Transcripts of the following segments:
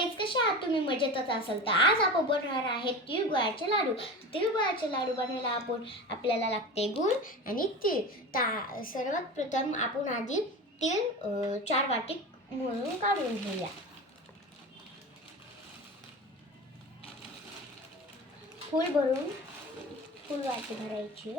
Guys, कसे आहात तुम्ही? मजेतच असाल तर आज आपण बनवणार आहे तिळगुळाचे लाडू. तिळगुळाचे लाडू बनवायला आपल्याला लागते गूळ आणि तीळ. सर्वात प्रथम आपण आधी तीळ 4 वाटी मळून काढून घेऊया. फुल वाटी भरायची.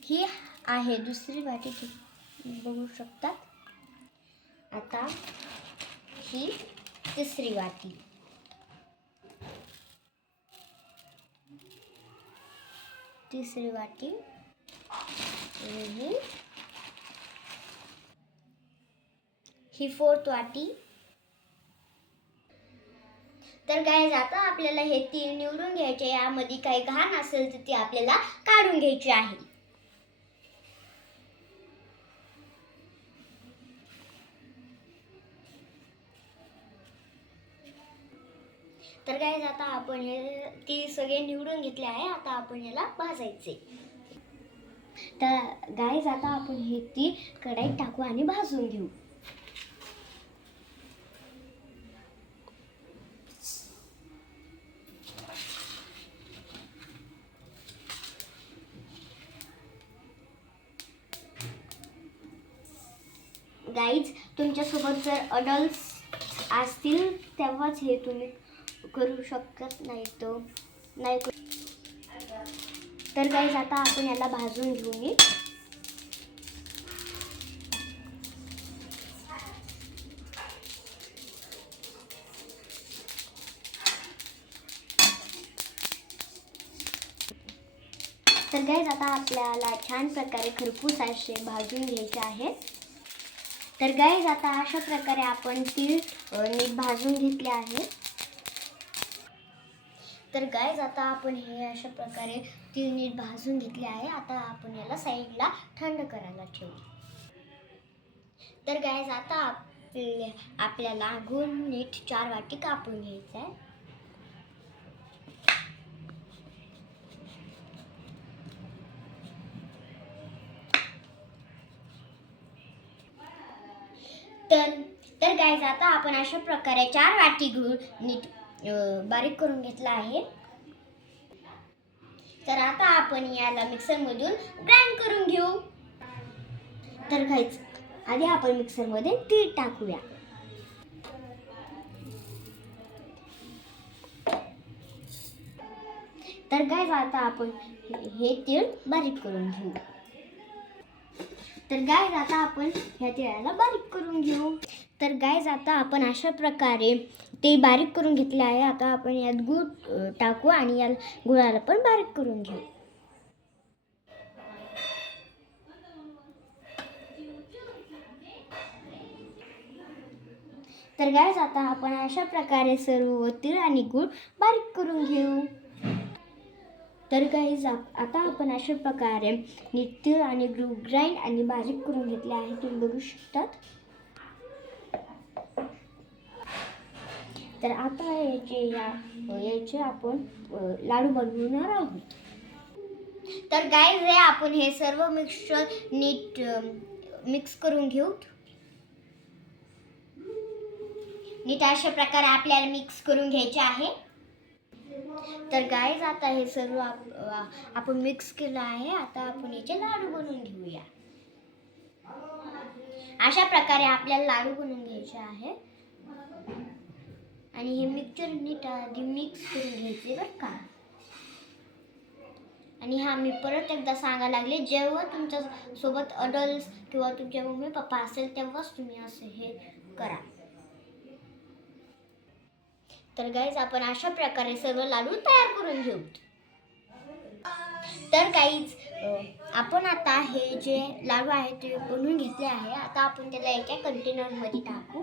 ही आहे दुसरी वाटी, बघू शकता. आता ही तिसरी वाटी. ही 4th वाटी. तर गाईज, आता आपल्याला हे तीळ निवडून घ्यायचे. यामध्ये काही घाण असेल तर ती आपल्याला काढून घ्यायची आहे. तर गाईज, आता आपण हे तीळ सगळे निवडून घेतले आहे. आता आपण याला भाजायचे. तर गाईज, आता आपण हे तीळ कढईत टाकू आणि भाजून घेऊ. गाईज, तुमच्यासोबत जर अडल्ट्स असतील तेव्हाच हे तुम्ही करू शकत, नाही. तर गाईज, आता आपण याला भाजून घेऊ. तर गाईज, आता आपल्याला छान प्रकारे खरपूस असे भाजून घ्यायचे आहे. तर गाईज, आता अशा प्रकारे आपण तीळ नीट भाजून घेतले आहे. तर गाईज, आता आपण हे अशा प्रकारे तीळ नीट भाजून घेतले आहे. आता आपण याला साईडला थंड करायला ठेवू. तर गाईज, आता आपल्याला गूळ नीट 4 वाटी कापून घ्यायचा आहे. तर गाईज, आता आपण अशा प्रकारे 4 वाटी गूळ नीट बारीक करून घेतला आहे. तर आता आपण याला मिक्सरमधून ग्राइंड करून घेऊ. तर गाईज, आधी आपण मिक्सरमध्ये तीळ टाकूया. तर गाईज, आता आपण हे तीळ बारीक करून घेऊ. तर गाईज, आता आपण ह्या तिळाला बारीक करून घेऊ. तर गाईज, आता आपण अशा प्रकारे ते बारीक करून घेतले आहे. आता आपण यात गूळ टाकू आणि या गुळाला पण बारीक करून घेऊ. तर गाईज, आता आपण अशा प्रकारे सर्व तीळ आणि गूळ बारीक करून घेऊ. तर गाईज, आता आपण अशा प्रकारे तीळ आणि गूळ ग्राइंड आणि बारीक करून घेतले आहे. तुम्ही बघू शकतात. तर आता याचे आपण लाडू बनवणार आहोत. तर गाईज, आपण हे सर्व मिक्सचर नीट मिक्स करून घेऊ. नीट अशा प्रकारे आपल्याला मिक्स करून घ्यायचे आहे. तर गाईज, आता हे सर्व आपण मिक्स केलं आहे. आता आपण याचे लाडू बनवून घेऊया. अशा प्रकारे आपल्याला लाडू बनवून घ्यायचे आहे. आणि हे मिक्सचर नीट आधी मिक्स करून घ्यायचे बरं का. आणि मी परत एकदा सांगायला लागले, जेव्हा तुमच्या सोबत अडल्ट्स किंवा तुमचे मम्मी पप्पा असेल तेव्हाच तुम्ही असं हे करा. तर गाईज, आपण अशा प्रकारे सर्व लाडू तयार करून घेऊ. तर गाईज, आपण आता हे जे लाडू आहेत ते बनवून घेतले आहे. आता आपण त्याला एका कंटेनरमध्ये टाकू.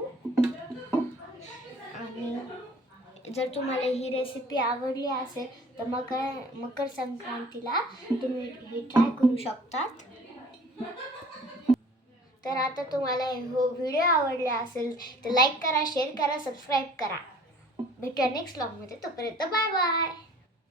आणि जर तुम्हाला ही रेसिपी आवडली असेल तर मकर संक्रांतीला तुम्ही हे ट्राय करू शकतात. तर आता तुम्हाला व्हिडिओ आवडला असेल तर लाईक करा, शेअर करा, सबस्क्राईब करा. भेटूया नेक्स्ट व्लॉगमध्ये. तोपर्यंत बाय बाय.